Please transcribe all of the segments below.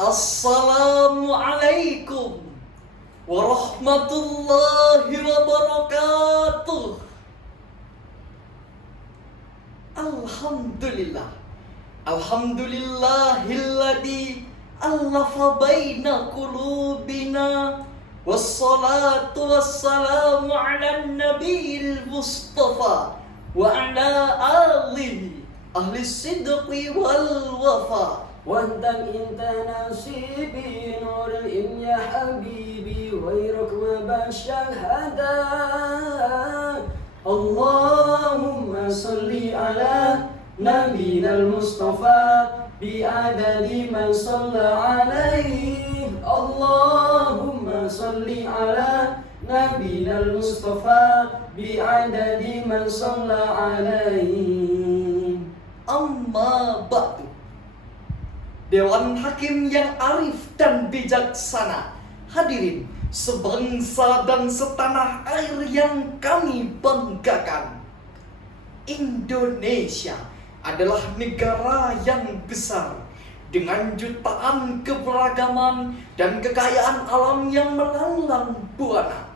Assalamualaikum warahmatullahi wabarakatuh. Alhamdulillah. Alhamdulillahilladzi allafa baina qulubina. Wassalatu wassalamu ala nabiyil mustafa wa ala alihi ahli sidqi wal wafa. وانتم انت نصيبي نور يا حبيبي غيرك ما بشهدا اللهم صل على نبينا المصطفى بعدد من صلى عليه اللهم صل على نبينا المصطفى بعدد من صلى عليه. Amma ba'du. Dewan Hakim yang arif dan bijaksana, hadirin sebangsa dan setanah air yang kami banggakan. Indonesia adalah negara yang besar dengan jutaan keberagaman dan kekayaan alam yang melanglang buana.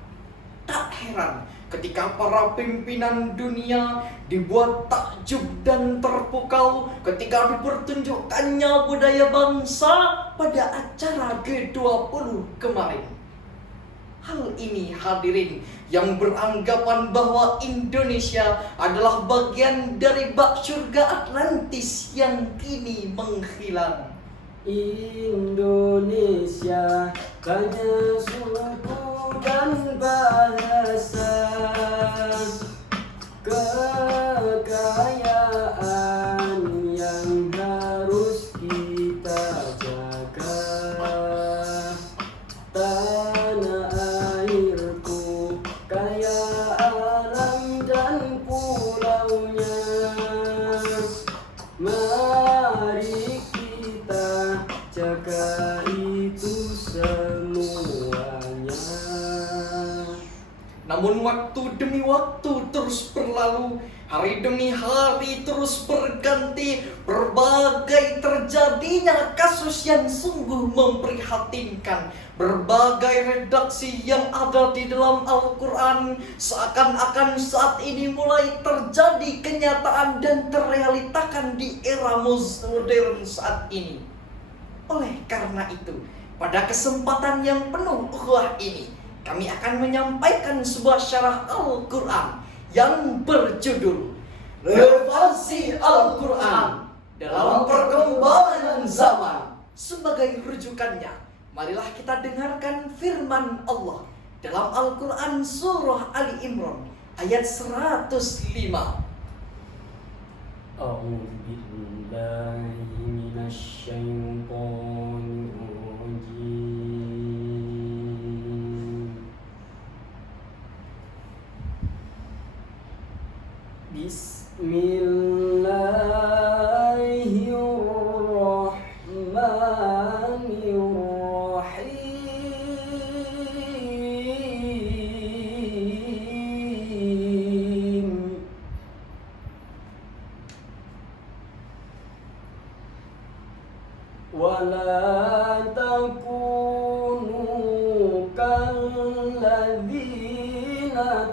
Tak heran ketika para pimpinan dunia dibuat takjub dan terpukau ketika dipertunjukkannya budaya bangsa pada acara G20 kemarin. Hal ini hadirin yang beranggapan bahwa Indonesia adalah bagian dari bak surga Atlantis yang kini menghilang. Indonesia banyak suku dan bahasa, kekayaan yang harus kita jaga. Tanah airku kaya alam dan pulaunya. Mari kita jaga itu semuanya. Namun waktu demi waktu terus berlalu, hari demi hari terus berganti, berbagai terjadinya kasus yang sungguh memprihatinkan. Berbagai redaksi yang ada di dalam Al-Quran seakan-akan saat ini mulai terjadi kenyataan dan terrealitakan di era modern saat ini. Oleh karena itu, pada kesempatan yang penuh ukhuwah ini, kami akan menyampaikan sebuah syarah Al-Quran yang berjudul Relevansi Al-Quran dalam Perkembangan Zaman. Sebagai rujukannya, marilah kita dengarkan firman Allah dalam Al-Quran surah Ali Imran ayat 105. A'udzu billahi minasy syaithanir rajim. Bismillahirrahmanirrahim. Wala takunu kalladzina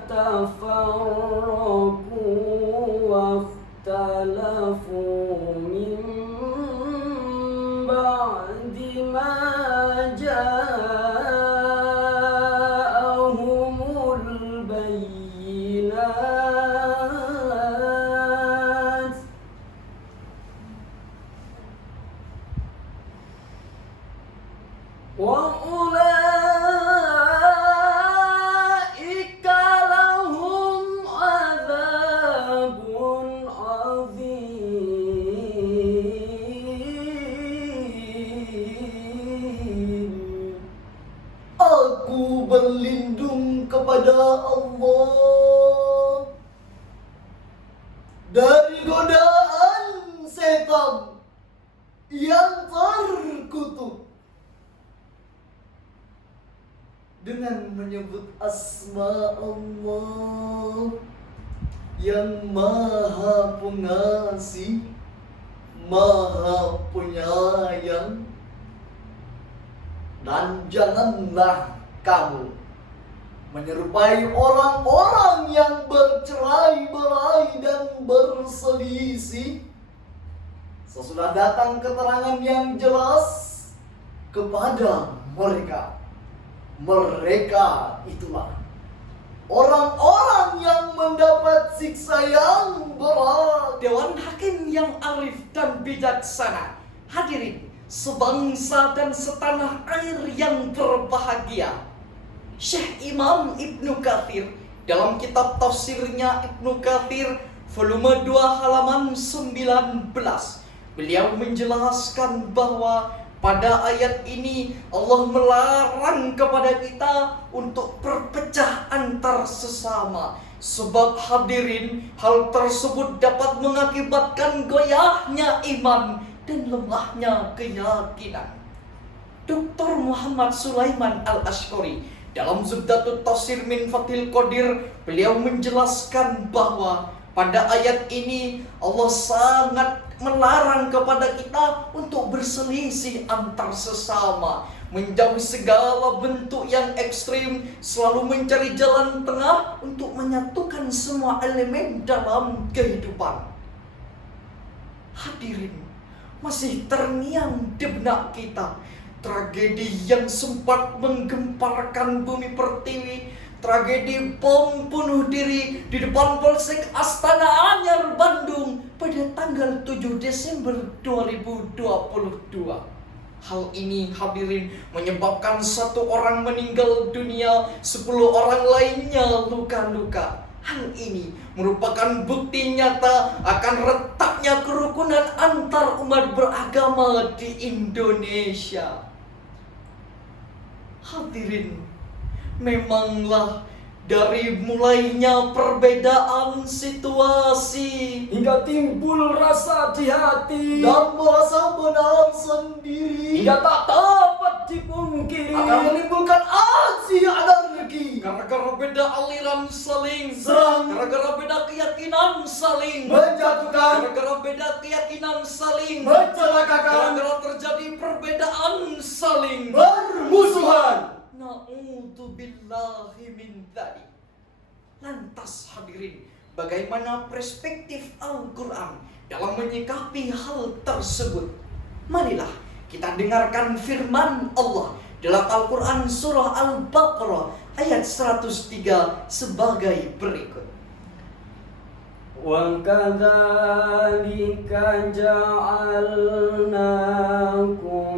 tafarraqu واختلفوا من بعد ما جاءهم البينات وأولئك لهم عذاب عظيم. Aku berlindung kepada Allah dari godaan setan yang terkutuk dengan menyebut asma Allah yang Maha Pengasih, Maha Penyayang, Dan janganlah kamu menyerupai orang-orang yang bercerai-berai dan berselisih. Sesudah datang keterangan yang jelas kepada mereka. Mereka itulah orang-orang yang mendapat siksa yang berat. Dewan Hakim yang arif dan bijaksana, hadirin sebangsa dan setanah air yang berbahagia. Syekh Imam Ibnu Katsir dalam kitab tafsirnya Ibnu Katsir volume 2 halaman 19, beliau menjelaskan bahwa pada ayat ini Allah melarang kepada kita untuk berpecah antar sesama. Sebab hadirin, hal tersebut dapat mengakibatkan goyahnya iman dan lemahnya keyakinan. Dr. Muhammad Sulaiman Al-Ashqari dalam Zubdatut Tafsir min Fathil Qadir, beliau menjelaskan bahwa pada ayat ini Allah sangat melarang kepada kita untuk berselisih antar sesama, menjauhi segala bentuk yang ekstrim, selalu mencari jalan tengah untuk menyatukan semua elemen dalam kehidupan. Hadirin, masih terngiang di benak kita tragedi yang sempat menggemparkan bumi pertiwi, tragedi bom bunuh diri di depan Polsek Astana Anyar, Bandung pada tanggal 7 Desember 2022. Hal ini hadirin menyebabkan 1 orang meninggal dunia, 10 orang lainnya luka-luka. Hal ini merupakan bukti nyata akan retaknya kerukunan antar umat beragama di Indonesia. Hadirin, memanglah dari mulainya perbedaan situasi hingga timbul rasa di hati dan merasa benar sendiri hingga tak dapat dipungkiri akan menimbulkan aksi anarki. gara-gara beda aliran saling Serang. gara-gara beda keyakinan saling Menjatuhkan. gara-gara beda keyakinan saling Mencelakakan. gara-gara terjadi perbedaan saling Bermusuhan. Na'udzubillahi min dzalik. Lantas hadirin, bagaimana perspektif Al-Quran dalam menyikapi hal tersebut? Marilah kita dengarkan firman Allah dalam Al-Quran surah Al-Baqarah ayat 103 sebagai berikut. Wa kadzalika ja'alnakum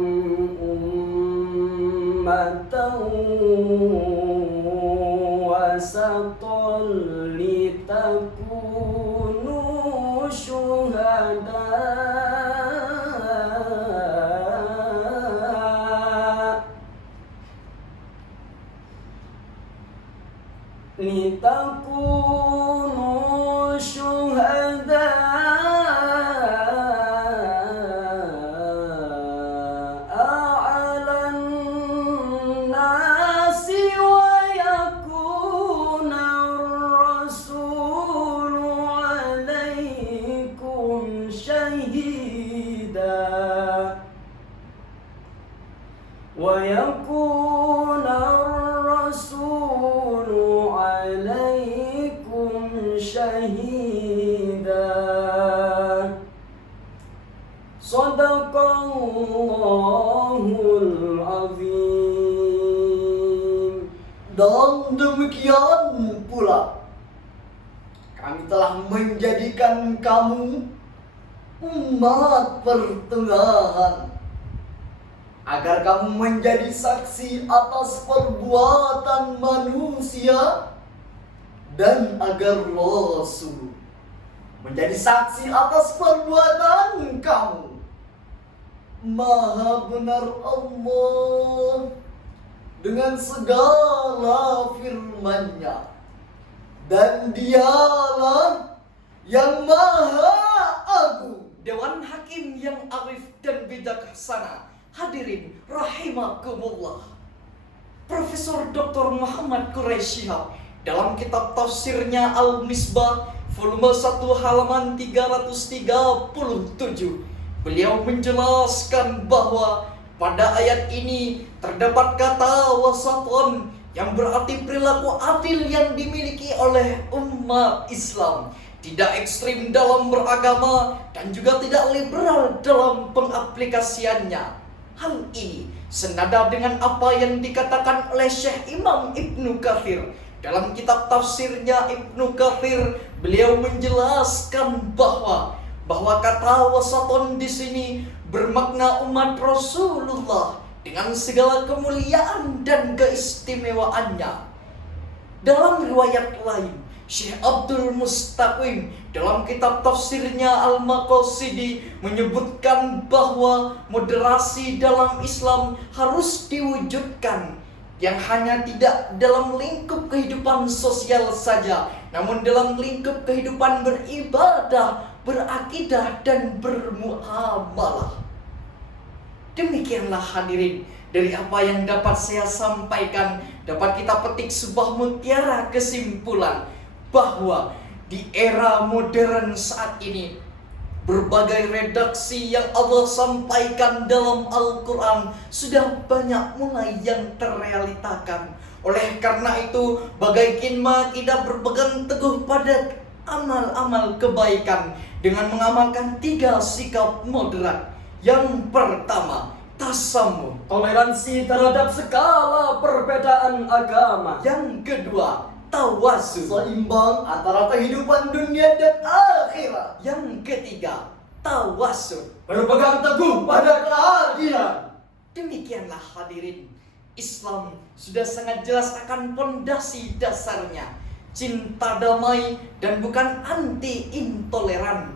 ummatan wasatan litakunu syuhada litakunu syuhada a'alan nasi wa yakuna rasulu alaikum syahida wa yakuna rasulu alaikum syahida. Sadaqallahul azim. Dan demikian pula kami telah menjadikan kamu umat pertengahan agar kamu menjadi saksi atas perbuatan manusia dan agar Rasul menjadi saksi atas perbuatan kamu. Maha benar Allah dengan segala firman-Nya, dan Dialah yang Maha Agung. Dewan Hakim yang arif dan bijaksana, hadirin rahimakumullah. Profesor Dr. Muhammad Quraisy Shihab dalam kitab tafsirnya Al-Misbah volume 1 halaman 337, beliau menjelaskan bahwa Pada ayat ini terdapat kata wasaton yang berarti perilaku adil yang dimiliki oleh umat Islam. Tidak ekstrim dalam beragama dan juga tidak liberal dalam pengaplikasiannya. Hal ini senada dengan apa yang dikatakan oleh Syekh Imam Ibnu Katsir. Dalam kitab tafsirnya Ibnu Katsir, beliau menjelaskan bahwa kata wasaton di sini bermakna umat Rasulullah dengan segala kemuliaan dan keistimewaannya. Dalam riwayat lain, Syekh Abdul Mustaqim dalam kitab tafsirnya Al-Maqasidi menyebutkan bahwa moderasi dalam Islam harus diwujudkan, yang hanya tidak dalam lingkup kehidupan sosial saja, namun dalam lingkup kehidupan beribadah, berakidah, dan bermuamalah. Demikianlah hadirin, dari apa yang dapat saya sampaikan, dapat kita petik sebuah mutiara kesimpulan bahwa di era modern saat ini, berbagai redaksi yang Allah sampaikan dalam Al-Quran sudah banyak mulai yang terrealitakan. Oleh karena itu, bagaikan kita berpegang teguh pada amal-amal kebaikan dengan mengamalkan 3 sikap moderat. Yang pertama, tasamuh, Toleransi terhadap segala perbedaan agama. yang kedua, tawasul, Seimbang antara kehidupan dunia dan akhirat. yang ketiga, tawasul. Berpegang teguh pada keadilan. Demikianlah hadirin, Islam sudah sangat jelas akan pondasi dasarnya, cinta damai dan bukan anti intoleran.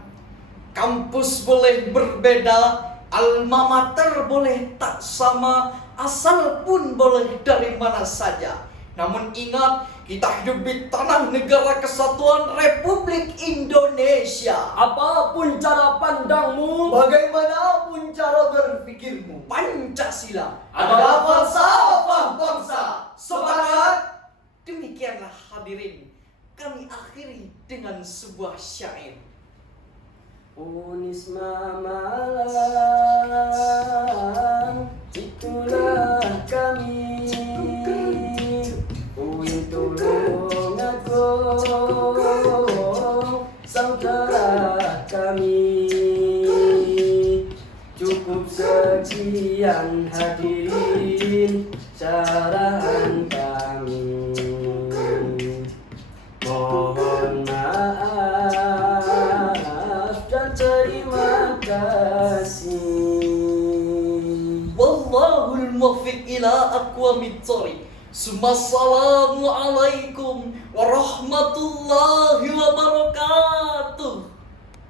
Kampus boleh berbeda, alma mater boleh tak sama, asal pun boleh dari mana saja. Namun ingat, kita hidup di tanah negara kesatuan Republik Indonesia. Apapun cara pandangmu, Bagaimanapun cara berpikirmu, Pancasila adalah falsafah bangsa. Sepakat? Demikianlah hadirin, kami akhiri dengan sebuah syair. Unisma malam, itulah kami. Uin tolong aku, saudara kami. Cukup sekian hadirin syarahan kami. Mohon maaf dan terima kasih. Wallahul muwaffiq ila aqwamit thoriq. Assalamualaikum warahmatullahi wabarakatuh.